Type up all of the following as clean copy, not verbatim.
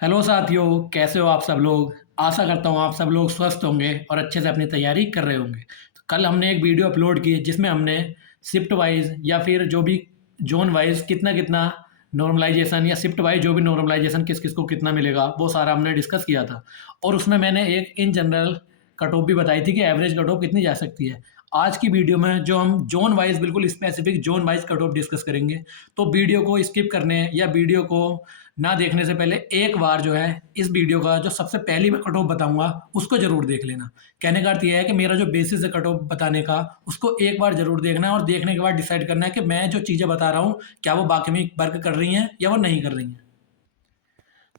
Hello साथियों, कैसे हो आप सब लोग। आशा करता हूँ आप सब लोग स्वस्थ होंगे और अच्छे से अपनी तैयारी कर रहे होंगे। तो कल हमने एक वीडियो अपलोड की जिसमें हमने शिफ्ट वाइज या फिर जो भी जोन वाइज कितना कितना नॉर्मलाइजेशन या शिफ्ट वाइज जो भी नॉर्मलाइजेशन किस किस को कितना मिलेगा वो सारा हमने डिस्कस किया था। और उसमें मैंने एक इन जनरल कट ऑफ भी बताई थी कि एवरेज कट ऑफ कितनी जा सकती है। आज की वीडियो में जो हम जोन वाइज बिल्कुल specific zone wise cut off discuss करेंगे। तो वीडियो को स्किप करने या वीडियो को ना देखने से पहले एक बार जो है इस वीडियो का जो सबसे पहली मैं कट ऑफ बताऊंगा उसको जरूर देख लेना। कहने का अर्थ यह है कि मेरा जो बेसिस है कट ऑफ बताने का उसको एक बार जरूर देखना है और देखने के बाद डिसाइड करना है कि मैं जो चीज़ें बता रहा हूँ क्या वो बाकी में वर्क कर रही हैं या वो नहीं कर रही हैं।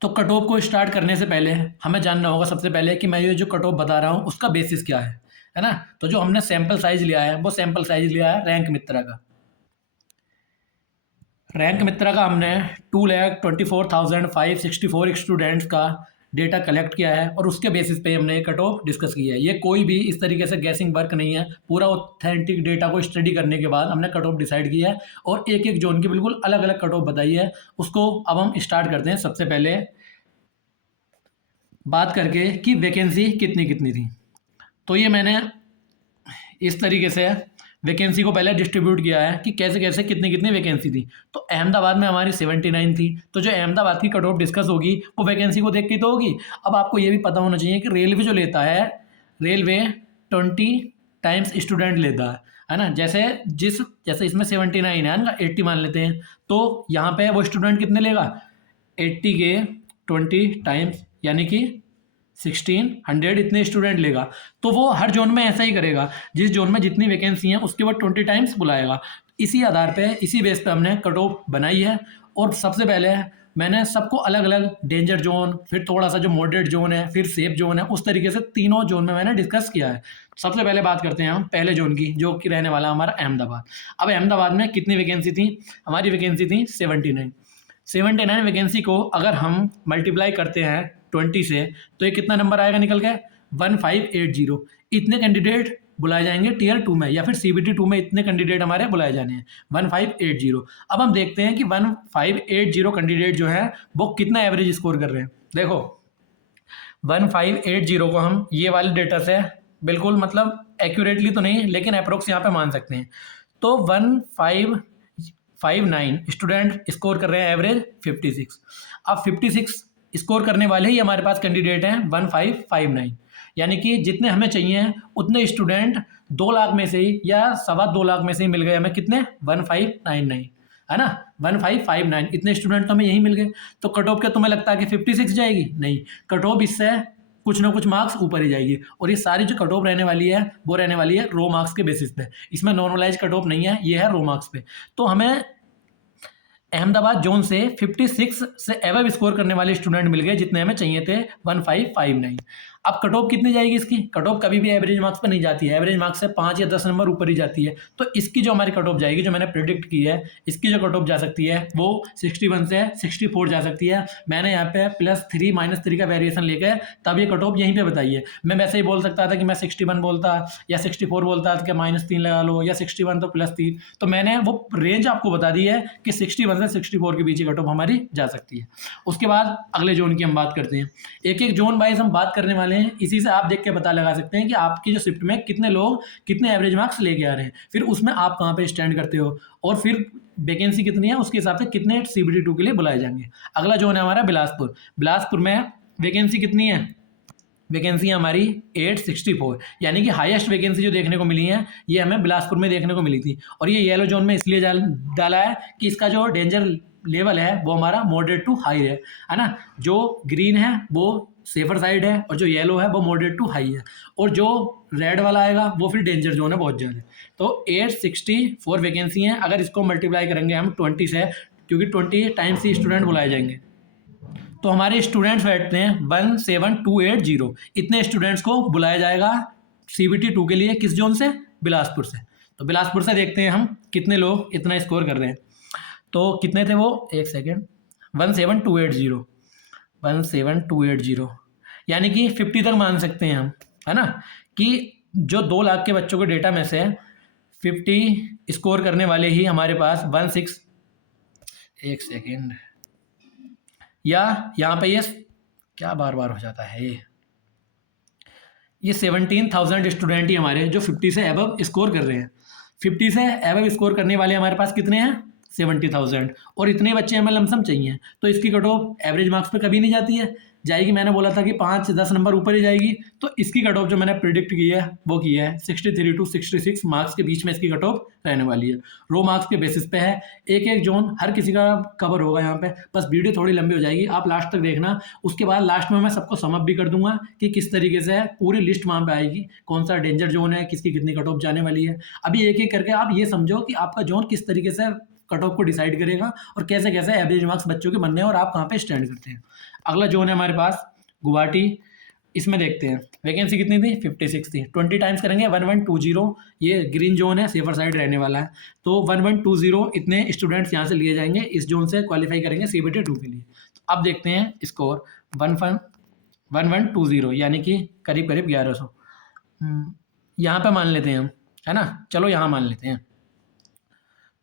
तो कट ऑफ को स्टार्ट करने से पहले हमें जानना होगा सबसे पहले कि मैं ये जो कट ऑफ बता रहा हूँ उसका बेसिस क्या है ना। तो जो हमने सैंपल साइज लिया है वो सैंपल साइज लिया है रैंक मित्रा का। रैंक मित्रा का हमने 2,24,564 स्टूडेंट्स का डेटा कलेक्ट किया है और उसके बेसिस पे हमने कट ऑफ डिस्कस किया है। ये कोई भी इस तरीके से गैसिंग वर्क नहीं है, पूरा ऑथेंटिक डेटा को स्टडी करने के बाद हमने कट ऑफ डिसाइड किया है और एक एक जोन की बिल्कुल अलग अलग कट ऑफ बताई है। उसको अब हम स्टार्ट करते हैं सबसे पहले बात करके कि वैकेंसी कितनी कितनी थी। तो ये मैंने इस तरीके से वैकेंसी को पहले डिस्ट्रीब्यूट किया है कि कैसे कैसे कितनी कितनी वैकेंसी थी। तो अहमदाबाद में हमारी 79 थी। तो जो अहमदाबाद की कट ऑफ डिस्कस होगी वो वैकेंसी को देख के तो होगी। अब आपको ये भी पता होना चाहिए कि रेलवे जो लेता है, रेलवे 20 टाइम्स स्टूडेंट लेता है ना। जैसे इसमें 79 है ना, 80 मान लेते हैं। तो यहाँ पे वो स्टूडेंट कितने लेगा, 80 के 20 टाइम्स यानी कि 1600 इतने स्टूडेंट लेगा। तो वो हर जोन में ऐसा ही करेगा, जिस जोन में जितनी वैकेंसी है उसके बाद 20 टाइम्स बुलाएगा। इसी आधार पे इसी बेस पे हमने कट ऑफ बनाई है। और सबसे पहले मैंने सबको अलग अलग डेंजर जोन, फिर थोड़ा सा जो मॉडरेट जोन है, फिर सेफ जोन है, उस तरीके से तीनों जोन में मैंने डिस्कस किया है। सबसे पहले बात करते हैं हम पहले जोन की, जो कि रहने वाला हमारा अहमदाबाद। अब अहमदाबाद में कितनी वैकेंसी थी, हमारी वैकेंसी थी 79। 79 वैकेंसी को अगर हम मल्टीप्लाई करते हैं 20 से तो ये कितना नंबर आएगा निकल के, 1580। इतने कैंडिडेट बुलाए जाएंगे टीयर 2 में या फिर CBT 2 में इतने कैंडिडेट हमारे बुलाए जाने हैं, 1580। अब हम देखते हैं कि 1580 कैंडिडेट जो है वो कितना एवरेज स्कोर कर रहे हैं। देखो 1580 को हम ये वाले डेटा से बिल्कुल मतलब एक्यूरेटली तो नहीं लेकिन अप्रोक्स यहाँ पे मान सकते हैं। तो 1559 स्टूडेंट स्कोर कर रहे हैं एवरेज 56। अब 56 स्कोर करने वाले ही हमारे पास कैंडिडेट हैं 1559, यानी कि जितने हमें चाहिए हैं उतने स्टूडेंट 2 लाख में से ही या 2.25 लाख में से ही मिल गए हमें। कितने, 1599 है ना, 1559 इतने स्टूडेंट तो हमें यही मिल गए। तो कट ऑफ क्या तुम्हें लगता है कि 56 जाएगी? नहीं, कट ऑफ इससे कुछ ना कुछ मार्क्स ऊपर ही जाएगी। और ये सारी जो कट ऑफ रहने वाली है वो रहने वाली है रो मार्क्स के बेसिस पे। इसमें नॉर्मलाइज कट ऑफ नहीं है, ये है रो मार्क्स पे। तो हमें अहमदाबाद जोन से 56 से एवब स्कोर करने वाले स्टूडेंट मिल गए जितने हमें चाहिए थे, 1559। अब कट ऑफ कितनी जाएगी इसकी? कट ऑफ कभी भी एवरेज मार्क्स पर नहीं जाती है, एवरेज मार्क्स से 5 या 10 नंबर ऊपर ही जाती है। तो इसकी जो हमारी कट ऑफ जाएगी, जो मैंने प्रिडिक्ट की है, इसकी जो कट ऑफ जा सकती है वो 61 से 64 जा सकती है। मैंने यहाँ पे +3 -3 का वेरिएशन लेकर तब ये कट ऑफ यहीं पे बताई है। मैं वैसे ही बोल सकता था कि मैं 61 बोलता या 64 बोलता कि -3 लगा लो, या 61 तो +3। तो मैंने वो रेंज आपको बता दी है कि 61 से 64 के बीच कट ऑफ हमारी जा सकती है। उसके बाद अगले जोन की हम बात करते हैं। एक एक जोन वाइज हम बात करने वाले हैं। इसी से आप देख के पता लगा सकते हैं कि आपकी जो शिफ्ट में कितने लोग कितने एवरेज मार्क्स लेके आ रहे हैं, फिर उसमें आप कहाँ पे स्टैंड करते हो और फिर वैकेंसी कितनी है उसके हिसाब से कितने CBT 2 के लिए बुलाए जाएंगे। अगला जोन है हमारा बिलासपुर। बिलासपुर में वैकेंसी कितनी है? वैकेंसी हमारी 864, यानी कि हाईएस्ट वैकेंसी जो देखने को मिली है ये हमें बिलासपुर में देखने को मिली थी। और ये येलो जोन में इसलिए डाला है कि इसका जो डेंजर लेवल है वो हमारा मॉडरेट टू हाई है ना। जो ग्रीन है वो सेफर साइड है और जो येलो है वो मॉडरेट टू हाई है, और जो रेड वाला आएगा वो फिर डेंजर जोन है बहुत ज़्यादा। तो 864 वैकेंसी हैं। अगर इसको मल्टीप्लाई करेंगे हम 20 से, क्योंकि 20 टाइम्स ही स्टूडेंट बुलाए जाएंगे, तो हमारे स्टूडेंट्स बैठते हैं 17280। इतने स्टूडेंट्स को बुलाया जाएगा CBT 2 के लिए। किस जोन से? बिलासपुर से। तो बिलासपुर से देखते हैं हम कितने लोग इतना स्कोर कर रहे हैं। तो कितने थे वो, एक सेकेंड, 17280, 17280 यानी कि 50 तक मान सकते हैं हम, है ना, कि जो 2 लाख के बच्चों के डेटा में से 50 स्कोर करने वाले ही हमारे पास 16, एक सेकेंड, या यहाँ पे ये क्या बार बार हो जाता है ये 17,000 स्टूडेंट ही हमारे जो 50 से अबव स्कोर कर रहे हैं। 50 से अबव स्कोर करने वाले हमारे पास कितने हैं? 70,000। और इतने बच्चे हमें लमसम चाहिए, तो इसकी कट ऑफ एवरेज मार्क्स पे कभी नहीं जाती है, जाएगी। मैंने बोला था कि 5-10 नंबर ऊपर ही जाएगी। तो इसकी कट ऑफ जो मैंने प्रिडिक्ट की है वो की है 63 to 66 मार्क्स के बीच में इसकी कट ऑफ रहने वाली है। रो मार्क्स के बेसिस पे है, एक एक जोन हर किसी का कवर होगा यहाँ पे। बस वीडियो थोड़ी लंबी हो जाएगी, आप लास्ट तक देखना। उसके बाद लास्ट में मैं सबको समअप भी कर दूंगा कि किस तरीके से है, पूरी लिस्ट वहाँ पे आएगी, कौन सा डेंजर जोन है, किसकी कितनी कट ऑफ जाने वाली है। अभी एक एक करके आप ये समझो कि आपका जोन किस तरीके से कट ऑफ को डिसाइड करेगा और कैसे कैसे एवरेज मार्क्स बच्चों के बनने हैं और आप कहाँ पे स्टैंड करते हैं। अगला जोन है हमारे पास गुवाहाटी। इसमें देखते हैं वैकेंसी कितनी थी, 56 थी। 20 टाइम्स करेंगे 1120, ये ग्रीन जोन है, सेफर साइड रहने वाला है। तो 1120 इतने स्टूडेंट्स यहाँ से लिए जाएंगे, इस जोन से क्वालिफाई करेंगे CBT 2 के लिए। अब देखते हैं स्कोर 1120 यानी कि करीब करीब 1100 यहाँ पे मान लेते हैं हम, है ना। चलो यहाँ मान लेते हैं।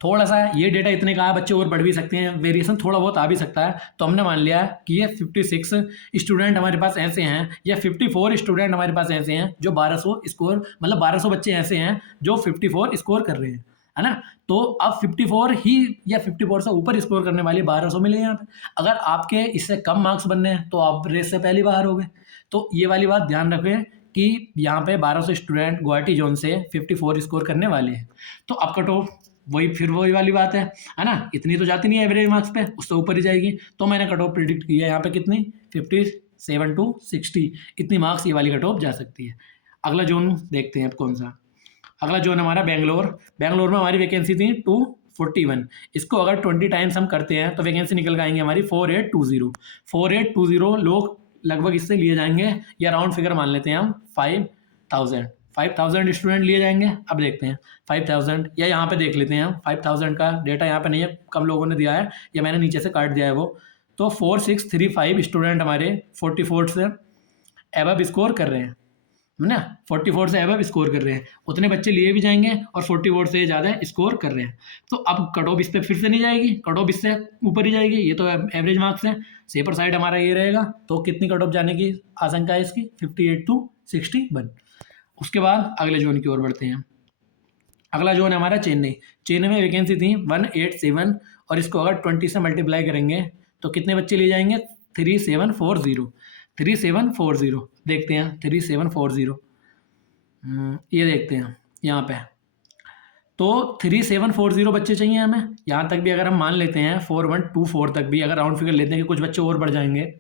थोड़ा सा ये डेटा इतने का है, बच्चे और बढ़ भी सकते हैं, वेरिएशन थोड़ा बहुत आ भी सकता है। तो हमने मान लिया कि ये 56 स्टूडेंट हमारे पास ऐसे हैं, या 54 स्टूडेंट हमारे पास ऐसे हैं जो 1200 स्कोर, मतलब 1200 बच्चे ऐसे हैं जो 54 स्कोर कर रहे हैं, है ना। तो अब 54 ही या 54 से ऊपर स्कोर करने वाले 1200 मिले यहाँ पे। अगर आपके इससे कम मार्क्स बनने हैं तो आप रेस से पहले बाहर हो गए। तो ये वाली बात ध्यान रखें कि यहाँ पे 1200 स्टूडेंट गुवाहाटी जोन से 54 स्कोर करने वाले हैं। तो अब कट ऑफ वही वाली बात है ना। इतनी तो जाती नहीं है एवरेज मार्क्स पे, उससे ऊपर ही जाएगी। तो मैंने कट ऑफ प्रिडिक्ट किया यहाँ पे कितनी, 57 to 60 इतनी मार्क्स ये वाली कट ऑफ जा सकती है। अगला जोन देखते हैं अब कौन सा। अगला जोन हमारा बेंगलोर। बेंगलोर में हमारी वैकेंसी थी 241। इसको अगर 20 टाइम्स हम करते हैं तो वैकेंसी निकल आएंगे हमारी 4820 लोग लगभग इससे लिए जाएंगे, या राउंड फिगर मान लेते हैं हम 5,000 स्टूडेंट लिए जाएंगे। अब देखते हैं 5,000, या यहाँ पे देख लेते हैं हम 5,000 का डेटा यहाँ पे नहीं है, कम लोगों ने दिया है, या मैंने नीचे से काट दिया है वो। तो 4635 स्टूडेंट हमारे 44 से एबव स्कोर कर रहे हैं, है ना। 44 से एबव स्कोर कर रहे हैं, उतने बच्चे लिए भी जाएंगे और 44 से ज़्यादा स्कोर कर रहे हैं। तो अब कट ऑफ इस पर फिर से नहीं जाएगी, कट ऑफ इससे ऊपर ही जाएगी। ये तो एवरेज मार्क्स है, सेपर साइड हमारा ये रहेगा। तो कितनी कट ऑफ जाने की आशंका है इसकी, 58 to 61। उसके बाद अगले जोन की ओर बढ़ते हैं। अगला जोन है हमारा चेन्नई। चेन्नई में वैकेंसी थी 187, और इसको अगर 20 से मल्टीप्लाई करेंगे तो कितने बच्चे लिए जाएंगे, 3740। देखते हैं 3740, ये देखते हैं यहाँ पे। तो 3740 बच्चे चाहिए हमें। यहाँ तक भी अगर हम मान लेते हैं 4124 तक भी अगर राउंड फिगर लेते हैं कि कुछ बच्चे और बढ़ जाएंगे,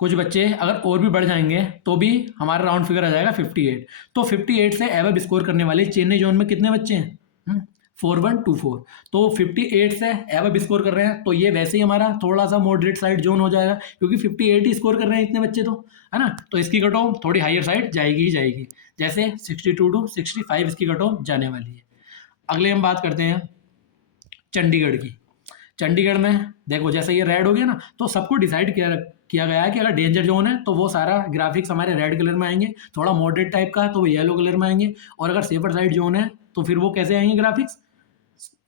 कुछ बच्चे अगर और भी बढ़ जाएंगे तो भी हमारा राउंड फिगर आ जाएगा 58। तो 58 से एबव स्कोर करने वाले चेन्नई जोन में कितने बच्चे हैं, 4124। तो 58 से एबव स्कोर कर रहे हैं, तो ये वैसे ही हमारा थोड़ा सा मॉडरेट साइड जोन हो जाएगा, क्योंकि 58 ही स्कोर कर रहे हैं इतने बच्चे, तो है ना। तो इसकी कट ऑफ थोड़ी हायर साइड जाएगी ही जाएगी, जैसे 62 to 65 इसकी कट ऑफ जाने वाली है। अगले हम बात करते हैं चंडीगढ़ की। चंडीगढ़ में देखो जैसे ये रेड हो गया ना, तो सबको डिसाइड किया गया है कि अगर डेंजर जोन है तो वो सारा ग्राफिक्स हमारे रेड कलर में आएंगे, थोड़ा मॉडरेट टाइप का तो वो येलो कलर में आएंगे, और अगर सेफर साइड जोन है तो फिर वो कैसे आएंगे, ग्राफिक्स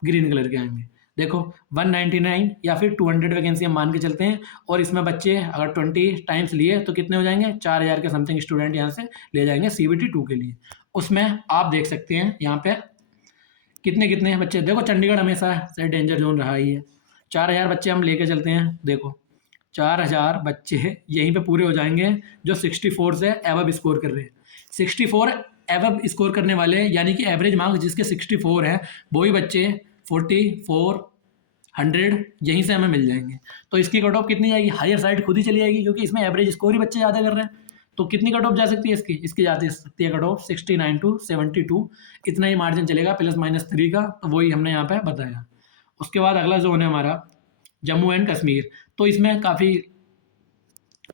ग्रीन कलर के आएंगे। देखो 199 या फिर 200 वैकेंसी हम मान के चलते हैं, और इसमें बच्चे अगर 20 टाइम्स लिए तो कितने हो जाएंगे, 4000 के समथिंग स्टूडेंट यहाँ से ले जाएंगे CBT 2 के लिए। उसमें आप देख सकते हैं यहाँ पे कितने कितने बच्चे। देखो चंडीगढ़ हमेशा से डेंजर जोन रहा ही है। 4000 बच्चे हम लेके चलते हैं, देखो 4000 बच्चे यहीं पे पूरे हो जाएंगे जो 64 से एबव स्कोर कर रहे हैं। 64 एबव स्कोर करने वाले यानी कि एवरेज मार्क्स जिसके 64 हैं, वही बच्चे 4400 यहीं से हमें मिल जाएंगे। तो इसकी कट ऑफ कितनी जाएगी, हायर साइड खुद ही चली जाएगी, क्योंकि इसमें एवरेज स्कोर ही बच्चे ज़्यादा कर रहे हैं। तो कितनी कट ऑफ जा सकती है इसकी जा सकती है कट ऑफ 69 to 72, इतना ही मार्जिन चलेगा +-3 का। तो वही हमने यहाँ पे बताया। उसके बाद अगला जोन है हमारा जम्मू एंड कश्मीर। तो इसमें काफ़ी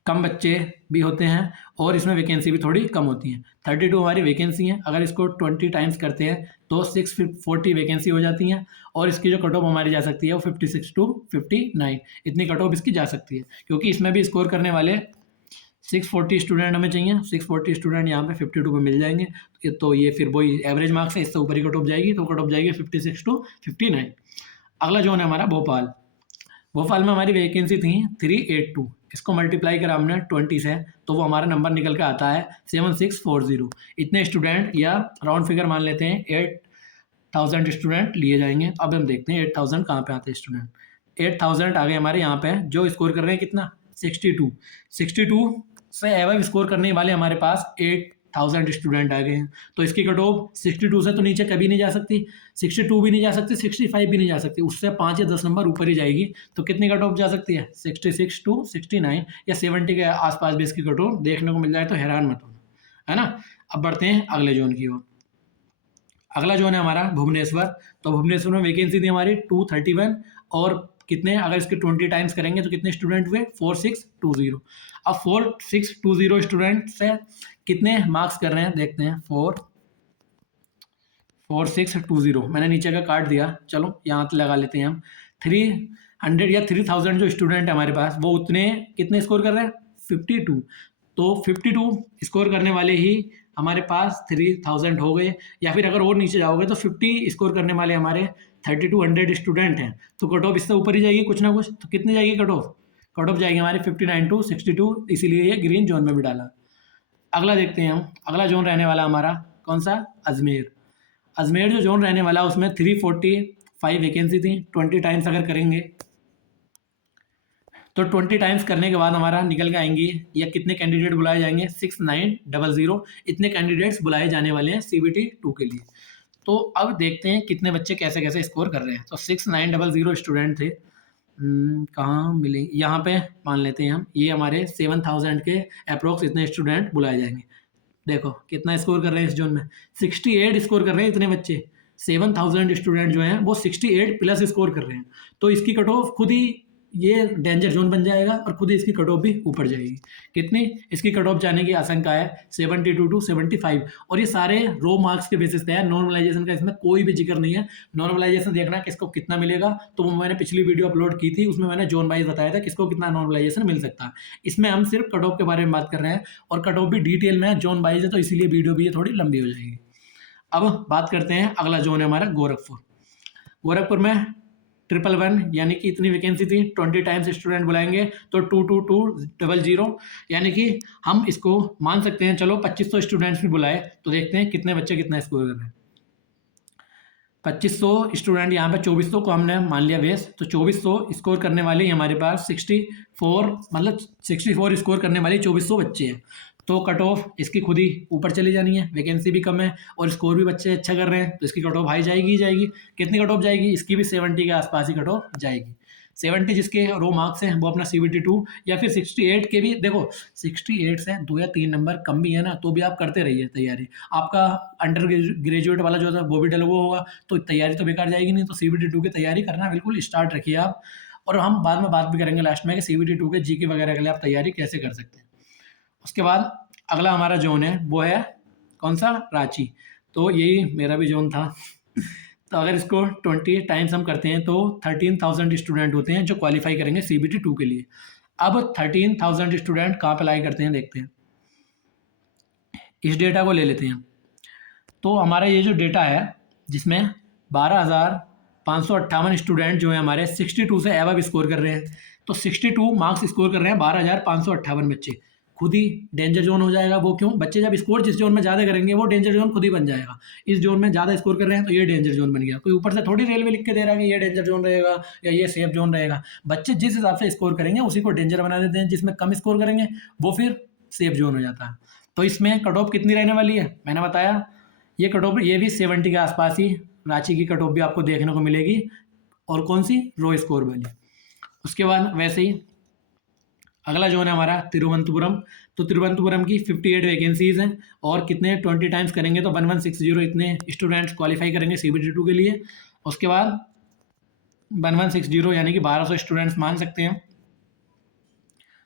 कम बच्चे भी होते हैं और इसमें वैकेंसी भी थोड़ी कम होती हैं। 32 हमारी वैकेंसी है, अगर इसको 20 टाइम्स करते हैं तो 640 वैकेंसी हो जाती हैं, और इसकी जो कट ऑफ हमारी जा सकती है वो 56 to 59 इतनी कट ऑफ इसकी जा सकती है, क्योंकि इसमें भी स्कोर करने वाले 640 स्टूडेंट हमें चाहिए। 640 स्टूडेंट यहाँ पे 52 पे मिल जाएंगे, तो ये फिर वही एवरेज मार्क्स है, इससे ऊपर ही कट ऑफ जाएगी, तो कट ऑफ जाएगी 56 to 59। अगला जोन है हमारा भोपाल। भोपाल में हमारी वैकेंसी थी 382, इसको मल्टीप्लाई करा हमने 20 से, तो वो हमारा नंबर निकल के आता है 7640। इतने स्टूडेंट, या राउंड फिगर मान लेते हैं 8000 स्टूडेंट लिए जाएंगे। अब हम देखते हैं 8000 कहाँ पे आते हैं स्टूडेंट। 8000 आ गए हमारे यहाँ पे, जो स्कोर कर रहे हैं कितना 62। 62 से एवब स्कोर करने वाले हमारे पास 8000 स्टूडेंट आ गए हैं। तो इसकी कट ऑफ 62 से तो नीचे कभी नहीं जा सकती, 62 भी नहीं जा सकती, 65 भी नहीं जा सकती, उससे 5 या 10 नंबर ऊपर ही जाएगी। तो कितनी कट ऑफ जा सकती है 66 टू 69 या 70 के आसपास भी इसकी कट ऑफ देखने को मिल जाए तो हैरान मत होना, है ना। अब बढ़ते हैं अगले जोन की ओर। अगला जोन है हमारा भुवनेश्वर। तो भुवनेश्वर में वैकेंसी थी हमारी 231, और कितने, अगर इसके 20 टाइम्स करेंगे तो कितने स्टूडेंट हुए 4620। अब 4620 स्टूडेंट से कितने मार्क्स कर रहे हैं देखते हैं। 4620 मैंने नीचे का काट दिया, चलो यहाँ लगा लेते हैं हम। 300 या 3000 जो स्टूडेंट है हमारे पास, वो उतने कितने स्कोर कर रहे हैं 52। तो 52 स्कोर करने वाले ही हमारे पास 3000 हो गए, या फिर अगर और नीचे जाओगे तो 50 स्कोर करने वाले हमारे 3200 स्टूडेंट हैं। तो कट ऑफ इससे ऊपर ही जाएगी कुछ ना कुछ। तो कितनी जाएगी कट ऑफ? कट ऑफ जाएगी हमारी 59 टू 62, इसीलिए ये ग्रीन जोन में भी डाला। अगला देखते हैं हम। अगला जोन रहने वाला हमारा कौन सा, अजमेर। अजमेर जो जोन रहने वाला उसमें 345 वैकेंसी थी। 20 टाइम्स अगर करेंगे तो 20 टाइम्स करने के बाद हमारा निकल के आएंगी, या कितने कैंडिडेट बुलाए जाएंगे 6900। इतने कैंडिडेट्स बुलाए जाने वाले हैं CBT 2 के लिए। तो अब देखते हैं कितने बच्चे कैसे कैसे स्कोर कर रहे हैं। तो 6900 स्टूडेंट थे, कहाँ मिलेंगे, यहाँ पे मान लेते हैं हम, ये हमारे 7000 के अप्रोक्स इतने स्टूडेंट बुलाए जाएंगे। देखो कितना स्कोर कर रहे हैं इस जोन में, 68 स्कोर कर रहे हैं इतने बच्चे। 7000 स्टूडेंट जो हैं वो 68 प्लस स्कोर कर रहे हैं। तो इसकी कट ऑफ खुद ही ये डेंजर जोन बन जाएगा, और खुद ही इसकी कट ऑफ भी ऊपर जाएगी। कितनी इसकी कट ऑफ जाने की आशंका है 72 टू 75। और ये सारे रो मार्क्स के बेसिस पे है, नॉर्मलाइजेशन का इसमें कोई भी जिक्र नहीं है। नॉर्मलाइजेशन देखना किसको कितना मिलेगा, तो वो मैंने पिछली वीडियो अपलोड की थी, उसमें मैंने जोन वाइज बताया था किसको कितना नॉर्मलाइजेशन मिल सकता है। इसमें हम सिर्फ कट ऑफ के बारे में बात कर रहे हैं, और कट ऑफ भी डिटेल में है, जोन वाइज है, तो इसीलिए वीडियो भी ये थोड़ी लंबी हो जाएगी। अब बात करते हैं, अगला जोन है हमारा गोरखपुर। गोरखपुर में 111 यानी कि इतनी वैकेंसी थी। 20 टाइम्स स्टूडेंट बुलाएंगे तो 22200, यानी कि हम इसको मान सकते हैं, चलो 2500 स्टूडेंट्स भी बुलाए तो देखते हैं कितने बच्चे कितना स्कोर कर रहे हैं। 2500 स्टूडेंट, यहाँ पे 2400 को हमने मान लिया बेस, तो 2400 स्कोर करने वाले ही हमारे पास 64, मतलब 64 स्कोर करने वाले 2400 बच्चे हैं। तो कट ऑफ इसकी खुद ही ऊपर चली जानी है, वैकेंसी भी कम है और स्कोर भी बच्चे अच्छा कर रहे हैं, तो इसकी कट ऑफ हाई जाएगी ही जाएगी। कितनी कट ऑफ जाएगी? इसकी भी 70 के आसपास ही कट ऑफ जाएगी। 70 जिसके रो मार्क्स हैं वो अपना CBT 2, या फिर 68 के भी, देखो 68 से 2 या 3 नंबर कम भी है ना, तो भी आप करते रहिए तैयारी। आपका अंडर ग्रेजुएट वाला जो था वो भी डल हुआ होगा, तो तैयारी तो बेकार जाएगी नहीं। तो CBT 2 की तैयारी करना बिल्कुल स्टार्ट रखिए आप, और हम बाद में बात भी करेंगे लास्ट में कि CBT 2 के GK वगैरह के लिए आप तैयारी कैसे कर सकते हैं। उसके बाद अगला हमारा जोन है वो है कौन सा, रांची। तो यही मेरा भी जोन था। तो अगर इसको 20 टाइम्स हम करते हैं तो 13,000 स्टूडेंट होते हैं जो क्वालिफाई करेंगे CBT 2 के लिए। अब 13,000 स्टूडेंट कहाँ अप्लाई करते हैं देखते हैं, इस डेटा को ले लेते हैं। तो हमारा ये जो डेटा है जिसमें 12,558 स्टूडेंट जो है हमारे 62 से एबव स्कोर कर रहे हैं, तो 62 मार्क्स स्कोर कर रहे हैं 12,558 बच्चे। खुद ही डेंजर जोन हो जाएगा। वो क्यों? बच्चे जब स्कोर जिस जोन में ज़्यादा करेंगे वो डेंजर जोन खुद ही बन जाएगा। इस जोन में ज़्यादा स्कोर कर रहे हैं तो ये डेंजर जोन बन गया। कोई ऊपर से थोड़ी रेलवे लिख के दे रहा है कि ये डेंजर जोन रहेगा या ये सेफ जोन रहेगा। बच्चे जिस हिसाब से स्कोर करेंगे उसी को डेंजर बना देते हैं। जिसमें कम स्कोर करेंगे वो फिर सेफ जोन हो जाता है। तो इसमें कट ऑफ कितनी रहने वाली है? मैंने बताया ये कट ऑफ, ये भी 70 के आसपास ही रांची की कट ऑफ भी आपको देखने को मिलेगी। और कौन सी? रो स्कोर वाली। उसके बाद वैसे ही अगला जोन है हमारा तिरुवनंतपुरम। तो तिरुवनंतपुरम की 58 वैकेंसीज हैं और कितने 20 टाइम्स करेंगे तो 1160 इतने स्टूडेंट्स क्वालिफाई करेंगे CBT 2 के लिए। उसके बाद 1160 यानी कि 1200 स्टूडेंट्स मान सकते हैं।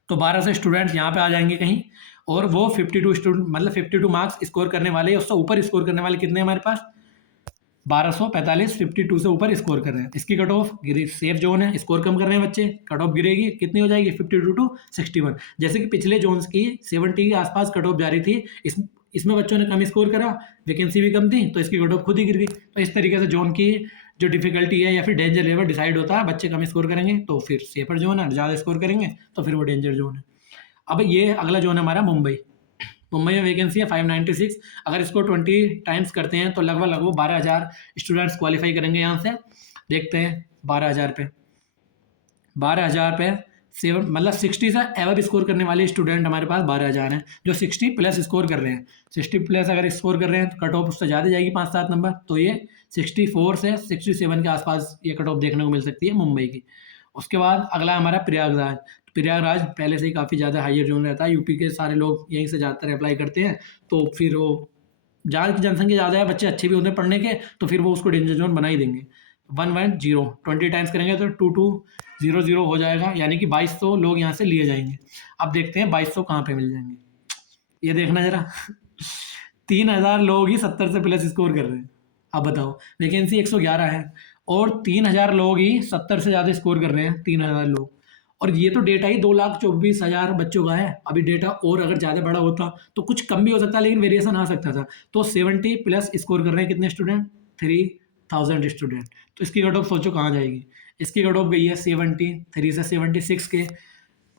तो 1200 स्टूडेंट्स यहाँ पे आ जाएंगे कहीं, और वो 52 स्टूडेंट, मतलब 52 मार्क्स स्कोर करने वाले, उससे ऊपर स्कोर करने वाले कितने हमारे पास? 1245 52 से ऊपर स्कोर कर रहे हैं। इसकी कट ऑफ सेफ जोन है, स्कोर कम कर रहे हैं बच्चे, कट ऑफ गिरेगी, कितनी हो जाएगी? 52 टू 61। जैसे कि पिछले जोन्स की 70 के आसपास कट ऑफ जा रही थी, इसमें बच्चों ने कम स्कोर करा, वैकेंसी भी कम थी, तो इसकी कट ऑफ खुद ही गिर गई। तो इस तरीके से जोन की जो डिफिकल्टी है या फिर डेंजर लेवल डिसाइड होता है, बच्चे कम स्कोर करेंगे तो फिर सेफर जोन है, ज़्यादा स्कोर करेंगे तो फिर वो डेंजर जोन है। अब ये अगला जोन है हमारा मुंबई। मुंबई में वैकेंसी है 596। अगर इसको 20 टाइम्स करते हैं तो लगभग 12,000 स्टूडेंट्स क्वालिफाई करेंगे यहाँ से। देखते हैं 12,000 पे 12,000 पे 7 मतलब 60 से एवब स्कोर करने वाले स्टूडेंट हमारे पास 12,000 हैं जो 60 प्लस स्कोर कर रहे हैं। 60 प्लस अगर स्कोर कर रहे हैं तो कट ऑफ उससे ज़्यादा जाएगी 5-7 नंबर, तो ये 64 से 67 के आसपास ये कट ऑफ देखने को मिल सकती है मुंबई की। उसके बाद अगला हमारा प्रयागराज। प्रयागराज पहले से ही काफ़ी ज़्यादा हाइयर जोन रहता है, यूपी के सारे लोग यहीं से ज़्यादातर अप्लाई करते हैं, तो फिर वो ज़्यादा की जनसंख्या ज़्यादा है, बच्चे अच्छे भी होते हैं पढ़ने के, तो फिर वो उसको डेंजर जोन बना ही देंगे। 110 20 टाइम्स करेंगे तो 2200 हो जाएगा, यानी कि 2200 लोग यहाँ से लिए जाएंगे। अब देखते हैं 2200 कहाँ पे मिल जाएंगे, ये देखना जरा 3,000 लोग ही 70 से प्लस स्कोर कर रहे हैं। अब बताओ, वैकेंसी 111 है और 3,000 लोग ही 70 से ज़्यादा स्कोर कर रहे हैं, 3,000 लोग। और ये तो डेटा ही 2,24,000 बच्चों का है। अभी डेटा और अगर ज़्यादा बड़ा होता तो कुछ कम भी हो सकता, लेकिन वेरिएशन आ सकता था। तो 70 प्लस स्कोर कर रहे हैं कितने स्टूडेंट, 3,000 स्टूडेंट। तो इसकी कट ऑफ सोचो कहाँ जाएगी। इसकी कट ऑफ गई है 73 से 76 के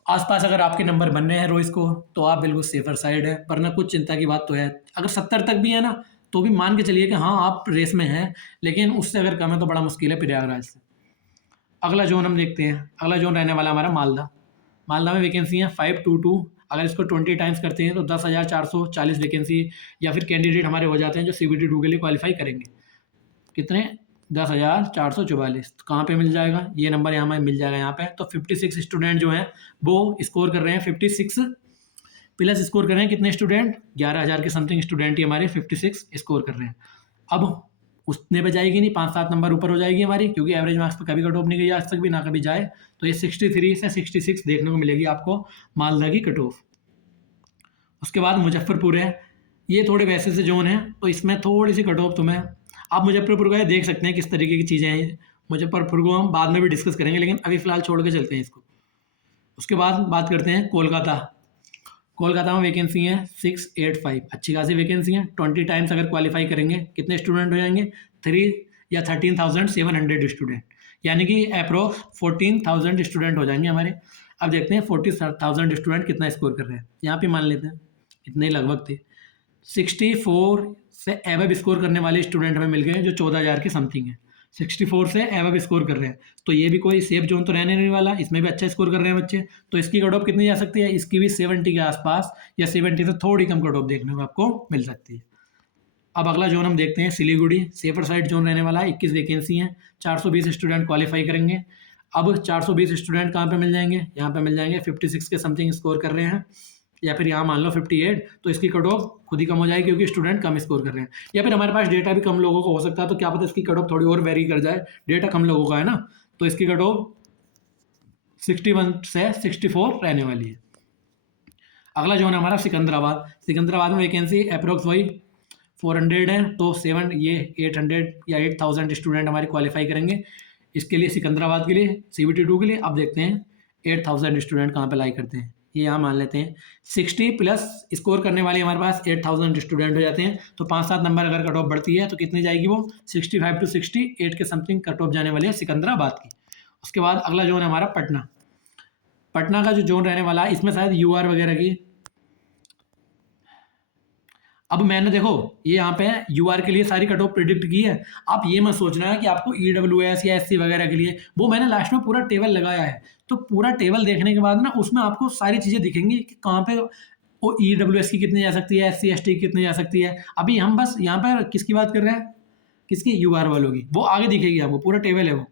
आसपास। अगर आपके नंबर बन रहे हैं रोज को तो आप बिल्कुल सेफर साइड है, वरना कुछ चिंता की बात तो है। अगर 70 तक भी है ना तो भी मान के चलिए कि हाँ आप रेस में हैं, लेकिन उससे अगर कम है तो बड़ा मुश्किल है प्रयागराज से। अगला जोन हम देखते हैं, अगला जोन रहने वाला हमारा मालदा। मालदा में वैकेंसी है 522। अगर इसको 20 टाइम्स करते हैं तो 10,440 वैकेंसी या फिर कैंडिडेट हमारे हो जाते हैं जो CBT 2 के लिए क्वालिफाई करेंगे। कितने, 10,444। तो कहाँ पे मिल जाएगा ये नंबर, यहाँ हमें मिल जाएगा यहाँ पे। तो 56 स्टूडेंट जो हैं वो स्कोर कर रहे हैं, 56 प्लस स्कोर कर रहे हैं कितने स्टूडेंट, 11,000 के समथिंग स्टूडेंट ही हमारे 56 स्कोर कर रहे हैं। अब उतने पे जाएगी नहीं, 5-7 नंबर ऊपर हो जाएगी हमारी, क्योंकि एवरेज मार्क्स पे कभी कट ऑफ नहीं गई आज तक भी, ना कभी जाए। तो ये 63 से 66 देखने को मिलेगी आपको मालदा की कट ऑफ। उसके बाद मुजफ्फरपुर है, ये थोड़े वैसे से जोन है तो इसमें थोड़ी सी कट ऑफ तुम्हें, आप मुजफ्फरपुर का देख सकते हैं किस तरीके की चीज़ें हैं। मुजफ्फरपुर को हम बाद में भी डिस्कस करेंगे, लेकिन अभी फ़िलहाल छोड़ के चलते हैं इसको। उसके बाद बात करते हैं कोलकाता। कोलकाता में वैकेंसी है 685, अच्छी खासी वैकेंसी है। 20 टाइम्स अगर क्वालिफाई करेंगे कितने स्टूडेंट हो जाएंगे, 3 या 13,700 स्टूडेंट, यानी कि अप्रोक्स 14,000 स्टूडेंट हो जाएंगे हमारे। अब देखते हैं 40,000 स्टूडेंट कितना स्कोर कर रहे हैं, यहाँ पे मान लेते हैं इतने लगभग थे। 64 से एवब स्कोर करने वाले स्टूडेंट हमें मिल गए जो 14,000 के समथिंग है। 64 से एवब स्कोर कर रहे हैं, तो ये भी कोई सेफ जोन तो रहने नहीं वाला, इसमें भी अच्छा स्कोर कर रहे हैं बच्चे। तो इसकी कट ऑफ कितनी जा सकती है, इसकी भी 70 के आसपास या 70 से थोड़ी कम कट ऑफ देखने को आपको मिल सकती है। अब अगला जोन हम देखते हैं सिलीगुड़ी, सेफर साइड जोन रहने वाला है। 21 वैकेंसी हैं, 420 स्टूडेंट क्वालिफाई करेंगे। अब 420 स्टूडेंट कहाँ पे मिल जाएंगे, यहाँ पे मिल जाएंगे 56 के समथिंग स्कोर कर रहे हैं, या फिर यहाँ मान लो 58। तो इसकी कट ऑफ खुद ही कम हो जाएगी क्योंकि स्टूडेंट कम स्कोर कर रहे हैं, या फिर हमारे पास डेटा भी कम लोगों को हो सकता है, तो क्या पता इसकी कट ऑफ थोड़ी और वेरी कर जाए, डेटा कम लोगों का है ना। तो इसकी कट ऑफ 61 से 64 रहने वाली है। अगला जोन है हमारा सिकंदराबाद। सिकंदराबाद में वैकेंसी अप्रोक्स वही 400 है, तो 800 या 8,000 स्टूडेंट हमारे क्वालिफाई करेंगे इसके लिए, सिकंदराबाद के लिए CBT 2 के लिए। अब देखते हैं 8,000 स्टूडेंट कहाँ पे अप्लाई करते हैं, ये यहाँ मान लेते हैं 60 प्लस स्कोर करने वाले हमारे पास 8,000 स्टूडेंट हो जाते हैं। तो 5-7 नंबर अगर कट ऑफ बढ़ती है तो कितनी जाएगी वो, 65 to 68 के समथिंग कट ऑफ जाने वाली है सिकंदराबाद की। उसके बाद अगला जोन है हमारा पटना। पटना का जो जोन रहने वाला है इसमें शायद UR वगैरह की, अब मैंने देखो ये यहाँ पे UR के लिए सारी कट ऑफ प्रिडिक्ट की है। आप ये मत सोचना है कि आपको EWS या SC वगैरह के लिए, वो मैंने लास्ट में पूरा टेबल लगाया है। तो पूरा टेबल देखने के बाद ना उसमें आपको सारी चीज़ें दिखेंगी कि कहाँ पे वो EWS की कितनी जा सकती है, SC ST की कितनी जा सकती है। अभी हम बस यहाँ पर किसकी बात कर रहे हैं, किसकी, UR वालों की, वो आगे दिखेगी आपको, पूरा टेबल है वो।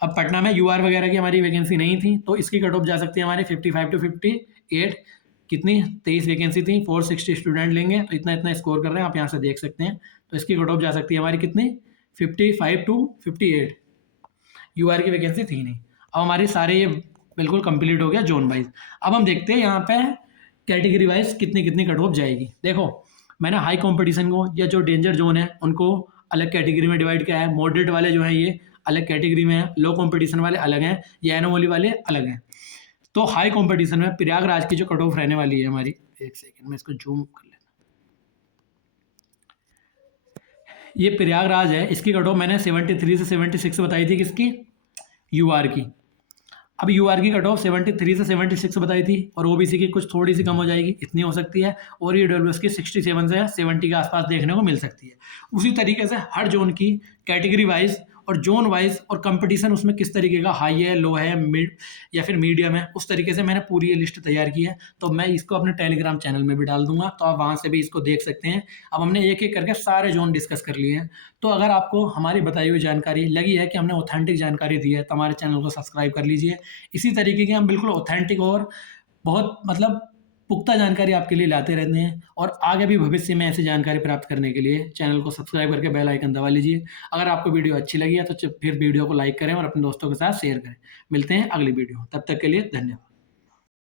अब पटना में UR वगैरह की हमारी वैकेंसी नहीं थी, तो इसकी कट ऑफ जा सकती है हमारी 55 to 58। कितनी, 23 वैकेंसी थी, 460 स्टूडेंट लेंगे, तो इतना इतना स्कोर कर रहे हैं, आप यहाँ से देख सकते हैं। तो इसकी कट ऑफ जा सकती है हमारी कितनी, 55 to 58। UR की वैकेंसी थी नहीं। अब हमारी सारे ये बिल्कुल कंप्लीट हो गया जोन वाइज। अब हम देखते हैं यहाँ पे कैटेगरी वाइज कितनी कितनी कट ऑफ जाएगी। देखो मैंने हाई कॉम्पिटिशन को या जो डेंजर जोन है उनको अलग कैटेगरी में डिवाइड किया है। मॉडरेट वाले जो हैं ये अलग कैटेगरी में है, लो कॉम्पिटिशन वाले अलग हैं, या एनोमली वाले अलग हैं। तो हाई कंपटीशन में प्रयागराज की जो कट ऑफ रहने वाली है हमारी, एक सेकंड में इसको जूम कर लेना, ये प्रयागराज है, इसकी कट ऑफ मैंने 73 से 76 बताई थी, किसकी, यूआर की। अब यूआर की कट ऑफ 73 से 76 बताई थी, और ओबीसी की कुछ थोड़ी सी कम हो जाएगी, इतनी हो सकती है, और ईडब्ल्यूएस की 67 से 70 के आसपास देखने को मिल सकती है। उसी तरीके से हर जोन की कैटेगरी वाइज और जोन वाइज और कंपटीशन उसमें किस तरीके का हाई है, लो है, मिड या फिर मीडियम है, उस तरीके से मैंने पूरी ये लिस्ट तैयार की है। तो मैं इसको अपने टेलीग्राम चैनल में भी डाल दूंगा, तो आप वहाँ से भी इसको देख सकते हैं। अब हमने एक एक करके सारे जोन डिस्कस कर लिए हैं। तो अगर आपको हमारी बताई हुई जानकारी लगी है कि हमने ऑथेंटिक जानकारी दी है, तो हमारे चैनल को सब्सक्राइब कर लीजिए। इसी तरीके की हम बिल्कुल ऑथेंटिक और बहुत मतलब पुख्ता जानकारी आपके लिए लाते रहते हैं, और आगे भी भविष्य में ऐसी जानकारी प्राप्त करने के लिए चैनल को सब्सक्राइब करके बेल आइकन दबा लीजिए। अगर आपको वीडियो अच्छी लगी है तो फिर वीडियो को लाइक करें और अपने दोस्तों के साथ शेयर करें। मिलते हैं अगली वीडियो, तब तक के लिए धन्यवाद।